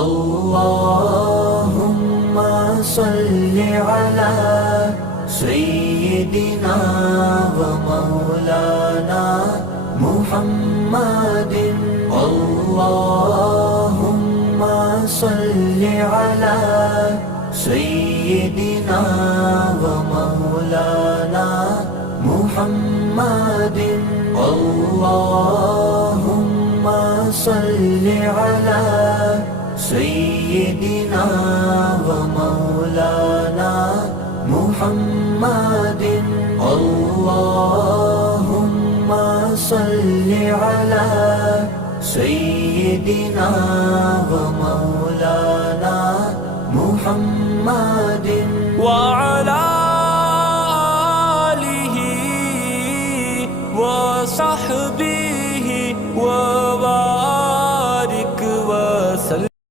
اللهم صل على سيدنا ومولانا محمد اللهم صل على سيدنا ومولانا محمد اللهم صل على سيدنا ومولانا محمد اللهم صل على سيدنا ومولانا محمد